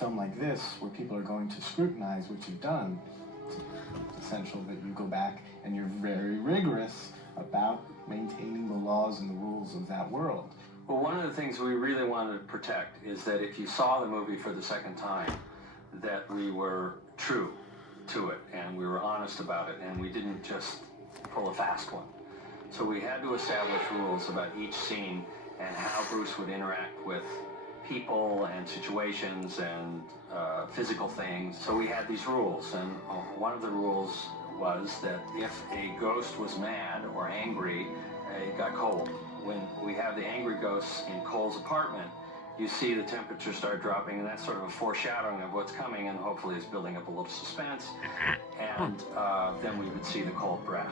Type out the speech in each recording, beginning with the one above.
Film like this, where people are going to scrutinize what you've done, it's essential that you go back and you're very rigorous about maintaining the laws and the rules of that world. Well, one of the things we really wanted to protect is that if you saw the movie for the second time, that we were true to it and we were honest about it and we didn't just pull a fast one. So we had to establish rules about each scene and how Bruce would interact with people and situations and physical things. So we had these rules, and one of the rules was that if a ghost was mad or angry, it got cold. When we have the angry ghosts in Cole's apartment, you see the temperature start dropping, and that's sort of a foreshadowing of what's coming, and hopefully it's building up a little suspense. And then we would see the cold breath.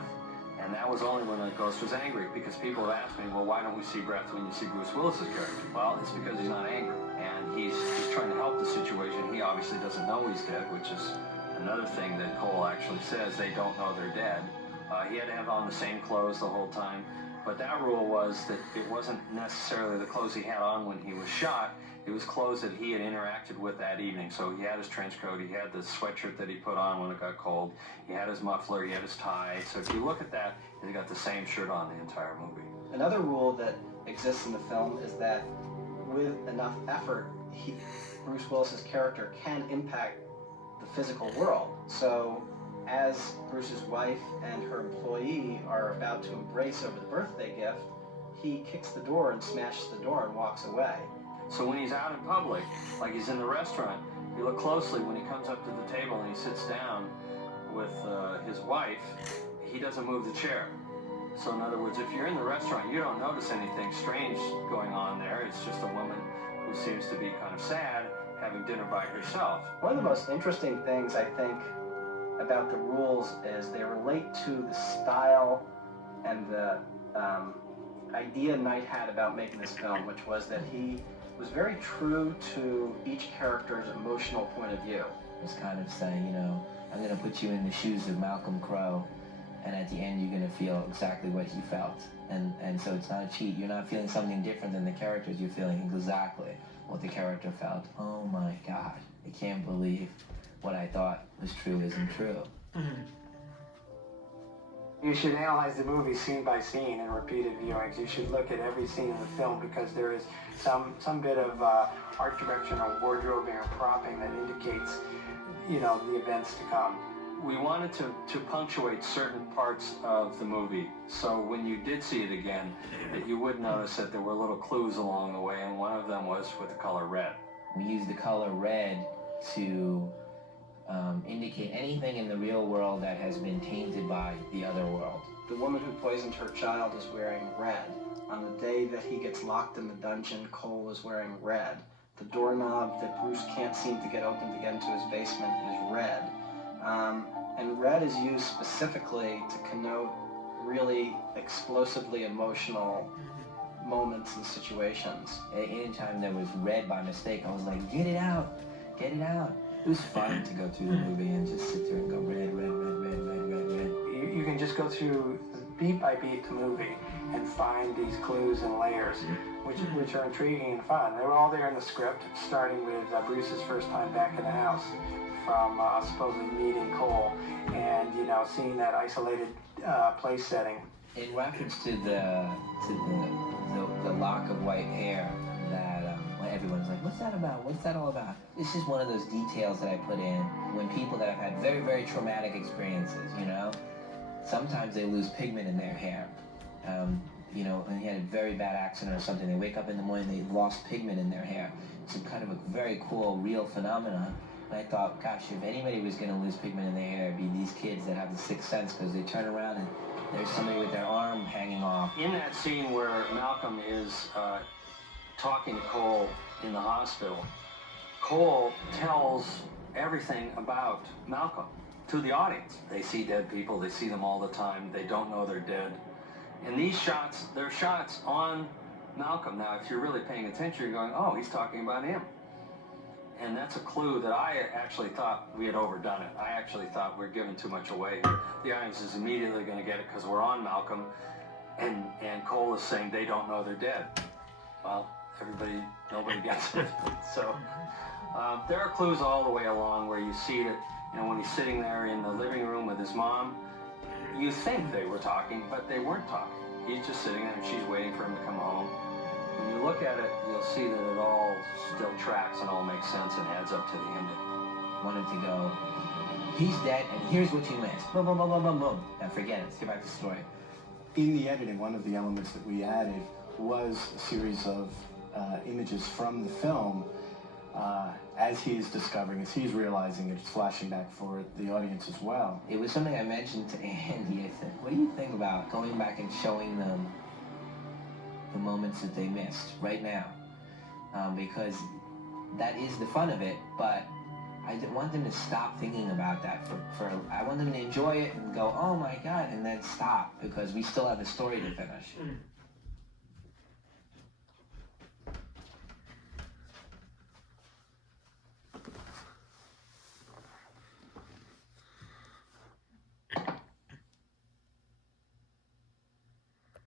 And that was only when the ghost was angry, because people have asked me, well, why don't we see breath when you see Bruce Willis's character? Well, it's because he's not angry, and he's trying to help the situation. He obviously doesn't know he's dead, which is another thing that Cole actually says. They don't know they're dead. He had to have on the same clothes the whole time. But that rule was that it wasn't necessarily the clothes he had on when he was shot. It was clothes that he had interacted with that evening. So he had his trench coat, he had the sweatshirt that he put on when it got cold, he had his muffler, he had his tie. So if you look at that, he got the same shirt on the entire movie. Another rule that exists in the film is that with enough effort, Bruce Willis's character can impact the physical world. So as Bruce's wife and her employee are about to embrace over the birthday gift, he kicks the door and smashes the door and walks away. So when he's out in public, like he's in the restaurant, you look closely when he comes up to the table and he sits down with his wife, he doesn't move the chair. So in other words, if you're in the restaurant, you don't notice anything strange going on there. It's just a woman who seems to be kind of sad having dinner by herself. One of the most interesting things, I think, about the rules is they relate to the style and the idea Knight had about making this film, which was that he was very true to each character's emotional point of view. It was kind of saying, you know, I'm going to put you in the shoes of Malcolm Crowe, and at the end you're going to feel exactly what he felt. And so it's not a cheat. You're not feeling something different than the characters. You're feeling exactly what the character felt. Oh my God, I can't believe what I thought was true isn't true. You should analyze the movie scene by scene in repeated viewings. You should look at every scene in the film because there is some bit of art direction or wardrobing or propping that indicates, you know, the events to come. We wanted to punctuate certain parts of the movie, so when you did see it again, that you would notice that there were little clues along the way, and one of them was with the color red. We used the color red to indicate anything in the real world that has been tainted by the other world. The woman who poisoned her child is wearing red. On the day that he gets locked in the dungeon, Cole is wearing red. The doorknob that Bruce can't seem to get open to get into his basement is red. And red is used specifically to connote really explosively emotional moments and situations. Anytime there was red by mistake, I was like, get it out, get it out. It was fun to go through the movie and just sit there and go red, red, red, red, red, red, red. You can just go through beat by beat the movie and find these clues and layers, which are intriguing and fun. They were all there in the script, starting with Bruce's first time back in the house, from supposedly meeting Cole, and you know, seeing that isolated place setting. In reference to the lock of white hair that everyone's like, what's that about? What's that all about? It's just one of those details that I put in when people that have had very, very traumatic experiences, you know, sometimes they lose pigment in their hair. You know, and he had a very bad accident or something. They wake up in the morning, they lost pigment in their hair. It's kind of a very cool, real phenomenon. And I thought, gosh, if anybody was going to lose pigment in their hair, it'd be these kids that have the sixth sense, because they turn around and there's somebody with their arm hanging off. In that scene where Malcolm is talking to Cole in the hospital, Cole tells everything about Malcolm to the audience. They see dead people, they see them all the time, they don't know they're dead. And these shots, they're shots on Malcolm. Now, if you're really paying attention, you're going, oh, he's talking about him. And that's a clue that I actually thought we had overdone it. I actually thought we're giving too much away here. The audience is immediately going to get it because we're on Malcolm, and Cole is saying they don't know they're dead. Well, nobody gets it. So there are clues all the way along where you see that, you know, when he's sitting there in the living room with his mom, you think they were talking, but they weren't talking. He's just sitting there and she's waiting for him to come home. When you look at it, you'll see that it all still tracks and all makes sense and adds up to the ending. Wanted to go, he's dead, and here's what you missed. Boom, boom, boom, boom, boom, boom. Now forget it. Let's get back to the story. In the editing, one of the elements that we added was a series of images from the film as he's discovering, as he's realizing it's flashing back for the audience as well. It was something I mentioned to Andy. I said, what do you think about going back and showing them the moments that they missed right now? Because that is the fun of it, but I didn't want them to stop thinking about that. I want them to enjoy it and go, oh my God, and then stop, because we still have a story to finish.